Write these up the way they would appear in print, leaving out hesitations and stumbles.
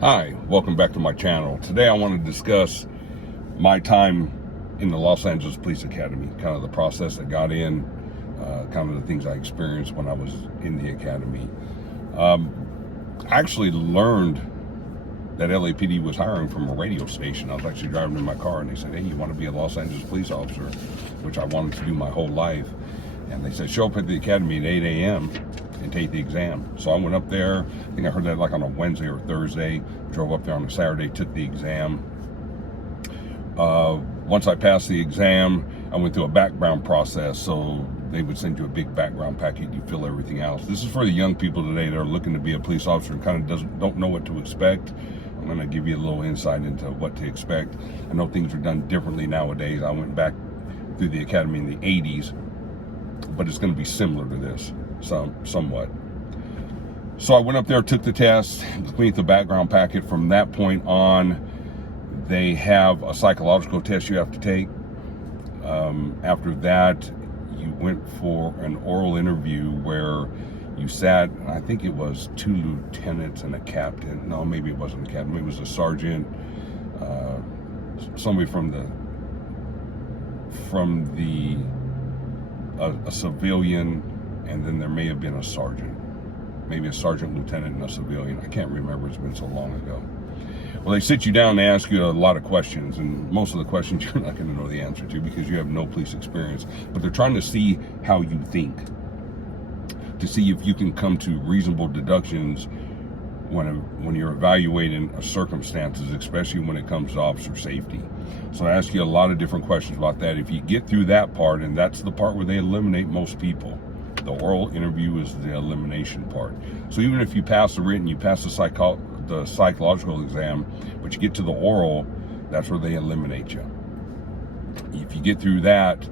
Hi, welcome back to my channel. Today I want to discuss my time in the Los Angeles Police Academy, kind of the process that got in, kind of the things I experienced when I was in the academy. I actually learned that LAPD was hiring from a radio station. I was actually driving in my car and they said, hey, you want to be a Los Angeles police officer, which I wanted to do my whole life. And they said, show up at the academy at 8 a.m. and take the exam. So I went up there. I think I heard that like on a Wednesday or Thursday. Drove up there on a Saturday, took the exam. Once I passed the exam, I went through a background process. So they would send you a big background packet. You fill everything out. This is for the young people today that are looking to be a police officer and kind of don't know what to expect. I'm going to give you a little insight into what to expect. I know things are done differently nowadays. I went back through the academy in the 80s, but it's going to be similar to this, somewhat. So I went up there, took the test, completed the background packet. From that point on, they have a psychological test you have to take. After that, you went for an oral interview where you sat, I think it was 2 lieutenants and a captain. No, maybe it wasn't a captain. Maybe it was a sergeant, somebody a civilian, and then there may have been a sergeant. Maybe a sergeant, lieutenant, and a civilian. I can't remember. It's been so long ago. Well, they sit you down, they ask you a lot of questions, and most of the questions you're not going to know the answer to because you have no police experience. But they're trying to see how you think, to see if you can come to reasonable deductions when you're evaluating circumstances, especially when it comes to officer safety. So I ask you a lot of different questions about that. If you get through that part, and that's the part where they eliminate most people, the oral interview is the elimination part. So even if you pass the written, you pass the psychological exam, but you get to the oral, that's where they eliminate you. If you get through that,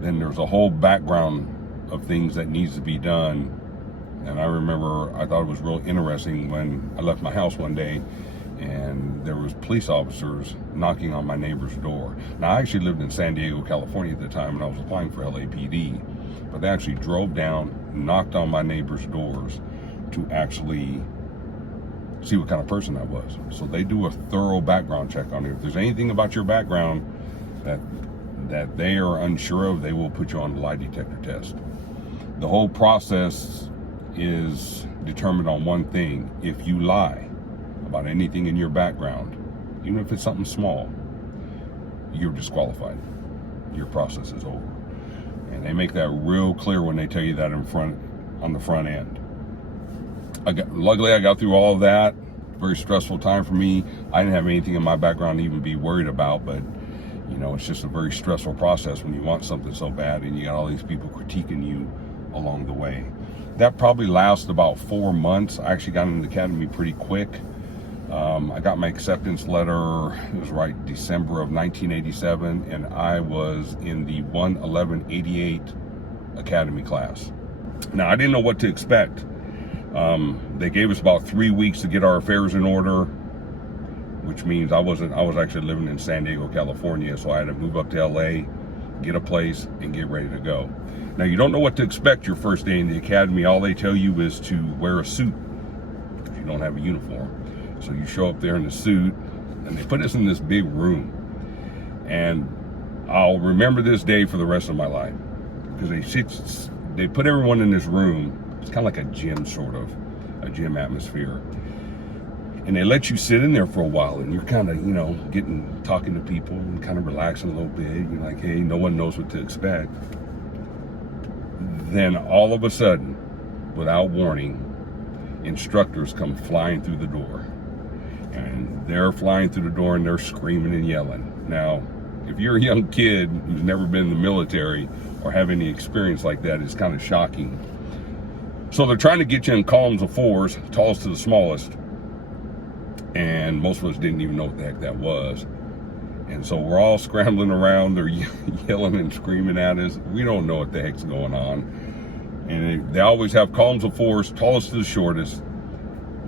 then there's a whole background of things that needs to be done. And I remember I thought it was real interesting when I left my house one day and there was police officers knocking on my neighbor's door. Now, I actually lived in San Diego, California at the time, and I was applying for LAPD. But they actually drove down, knocked on my neighbor's doors to actually see what kind of person I was. So they do a thorough background check on you. If there's anything about your background that they are unsure of, they will put you on the lie detector test. The whole process is determined on one thing. If you lie about anything in your background, even if it's something small, you're disqualified. Your process is over. And they make that real clear when they tell you that on the front end. Luckily, I got through all of that. Very stressful time for me. I didn't have anything in my background to even be worried about, but you know, it's just a very stressful process when you want something so bad and you got all these people critiquing you along the way. That probably lasted about 4 months. I actually got into the academy pretty quick. I got my acceptance letter, it was right December of 1987, and I was in the 11188 academy class. Now, I didn't know what to expect. They gave us about 3 weeks to get our affairs in order, which means I was actually living in San Diego, California, so I had to move up to LA, get a place, and get ready to go. Now, you don't know what to expect your first day in the academy. All they tell you is to wear a suit if you don't have a uniform. So you show up there in the suit, and they put us in this big room. And I'll remember this day for the rest of my life, because they put everyone in this room. It's kind of like a gym, sort of, a gym atmosphere. And they let you sit in there for a while, and you're kind of, talking to people and kind of relaxing a little bit. You're like, hey, no one knows what to expect. Then all of a sudden, without warning, instructors come flying through the door. And they're flying through the door and they're screaming and yelling. Now, if you're a young kid who's never been in the military or have any experience like that, it's kind of shocking. So they're trying to get you in columns of 4s, tallest to the smallest. And most of us didn't even know what the heck that was. And so we're all scrambling around. They're yelling and screaming at us. We don't know what the heck's going on. And they always have columns of 4s, tallest to the shortest.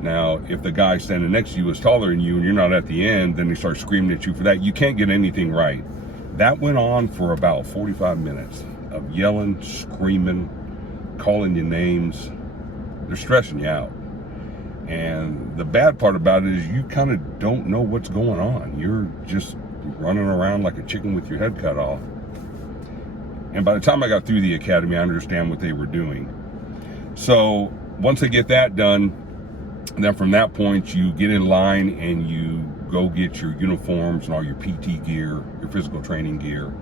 Now, if the guy standing next to you is taller than you and you're not at the end, then they start screaming at you for that. You can't get anything right. That went on for about 45 minutes of yelling, screaming, calling you names. They're stressing you out. And the bad part about it is you kind of don't know what's going on. You're just running around like a chicken with your head cut off. And by the time I got through the academy, I understand what they were doing. So once I get that done, then from that point, you get in line and you go get your uniforms and all your PT gear, your physical training gear,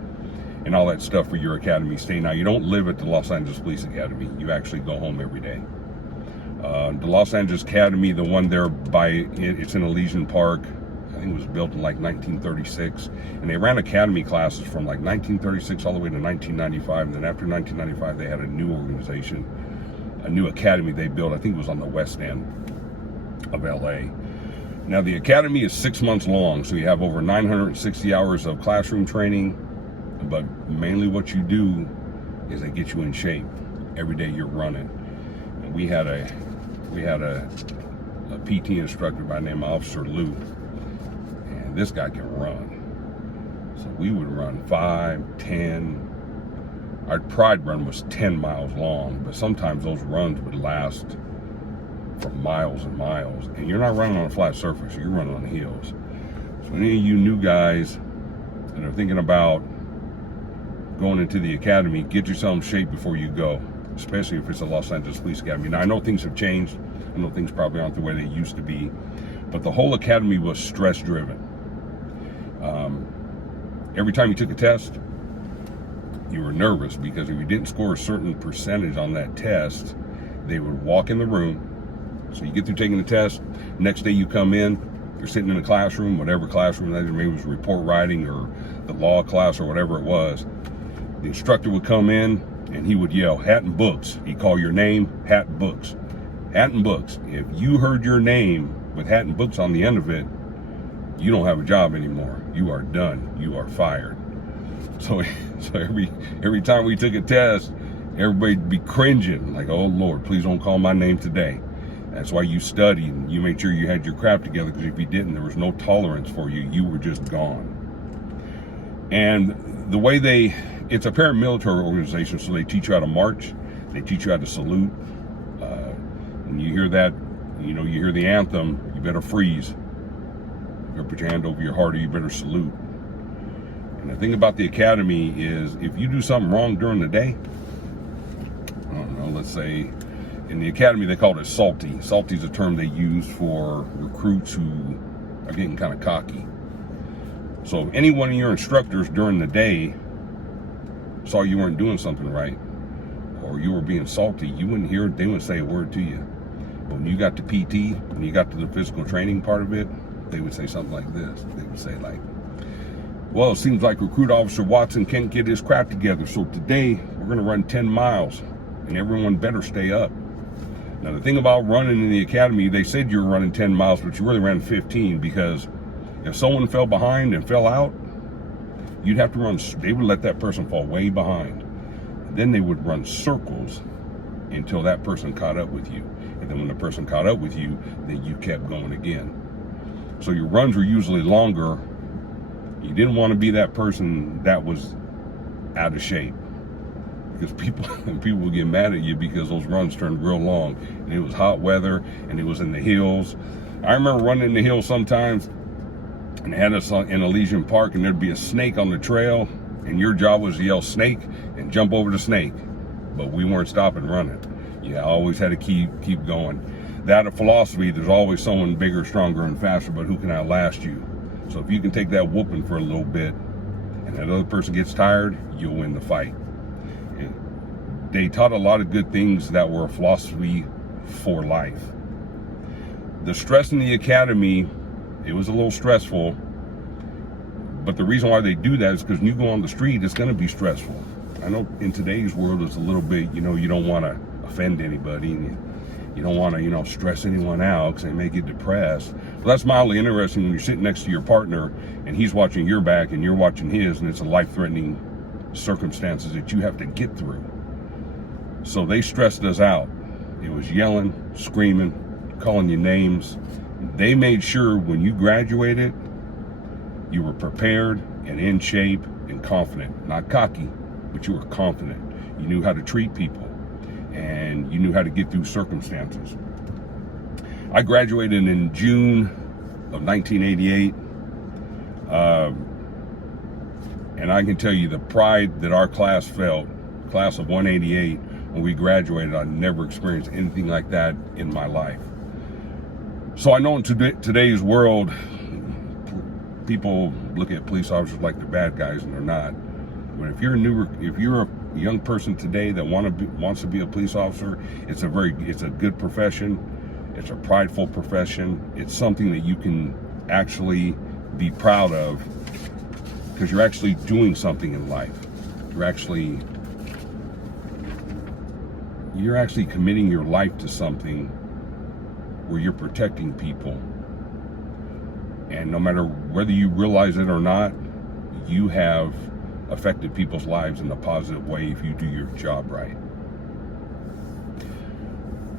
and all that stuff for your academy stay. Now, you don't live at the Los Angeles Police Academy. You actually go home every day. The Los Angeles Academy, the one there it's in Elysian Park. I think it was built in like 1936. And they ran academy classes from like 1936 all the way to 1995. And then after 1995, they had a new organization, a new academy they built. I think it was on the west end of LA. Now, the academy is 6 months long, so you have over 960 hours of classroom training, but mainly what you do is they get you in shape. Every day you're running. And we had a PT instructor by the name of Officer Lou, and this guy can run. So we would run 5, 10, our pride run was 10 miles long, but sometimes those runs would last for miles and miles. And you're not running on a flat surface, you're running on hills. So any of you new guys that are thinking about going into the academy, get yourself in shape before you go, especially if it's the Los Angeles Police Academy. Now, I know things have changed. I know things probably aren't the way they used to be, but the whole academy was stress driven. Every time you took a test, you were nervous, because if you didn't score a certain percentage on that test, they would walk in the room. So you get through taking the test, next day you come in, you're sitting in a classroom, whatever classroom that is, maybe it was report writing or the law class or whatever it was. The instructor would come in and he would yell, "Hat and books." He'd call your name, hat and books. Hat and books. If you heard your name with hat and books on the end of it, you don't have a job anymore. You are done. You are fired. So every time we took a test, everybody'd be cringing, like, "Oh Lord, please don't call my name today." That's why you studied and you made sure you had your crap together, because if you didn't, there was no tolerance for you. You were just gone. And the way it's a paramilitary organization, so they teach you how to march, they teach you how to salute. When you hear that, you hear the anthem, you better freeze. You better put your hand over your heart, or you better salute. And the thing about the academy is, if you do something wrong during the day, I don't know, let's say, in the academy, they called it salty. Salty is a term they use for recruits who are getting kind of cocky. So if any one of your instructors during the day saw you weren't doing something right, or you were being salty, you wouldn't hear it, they wouldn't say a word to you. But when you got to PT, when you got to the physical training part of it, they would say something like this. They would say like, "Well, it seems like Recruit Officer Watson can't get his crap together, so today we're going to run 10 miles, and everyone better stay up." Now, the thing about running in the academy, they said you were running 10 miles, but you really ran 15, because if someone fell behind and fell out, you'd have to run, they would let that person fall way behind. Then they would run circles until that person caught up with you. And then when the person caught up with you, then you kept going again. So your runs were usually longer. You didn't want to be that person that was out of shape, because people would get mad at you because those runs turned real long, and it was hot weather and it was in the hills. I remember running in the hills sometimes, and they had us in Elysian Park, and there'd be a snake on the trail, and your job was to yell "snake" and jump over the snake. But we weren't stopping running. You always had to keep going. That philosophy, there's always someone bigger, stronger, and faster, but who can outlast you? So if you can take that whooping for a little bit, and that other person gets tired, you'll win the fight. They taught a lot of good things that were a philosophy for life. The stress in the academy, it was a little stressful, but the reason why they do that is because when you go on the street, it's going to be stressful. I know in today's world, it's a little bit, you don't want to offend anybody, and you don't want to, stress anyone out, because they may get depressed. Well, that's mildly interesting when you're sitting next to your partner and he's watching your back and you're watching his, and it's a life-threatening circumstances that you have to get through. So they stressed us out. It was yelling, screaming, calling you names. They made sure when you graduated, you were prepared and in shape and confident. Not cocky, but you were confident. You knew how to treat people, and you knew how to get through circumstances. I graduated in June of 1988. And I can tell you the pride that our class felt, class of 188, when we graduated. I never experienced anything like that in my life. So I know in today's world, people look at police officers like the bad guys, and they're not. But if you're a young person today that wants to be a police officer, it's a good profession. It's a prideful profession. It's something that you can actually be proud of, because you're actually doing something in life. You're actually committing your life to something where you're protecting people. And no matter whether you realize it or not, you have affected people's lives in a positive way if you do your job right.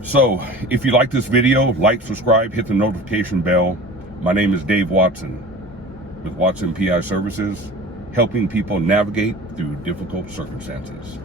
So if you like this video, like, subscribe, hit the notification bell. My name is Dave Watson with Watson PI Services, helping people navigate through difficult circumstances.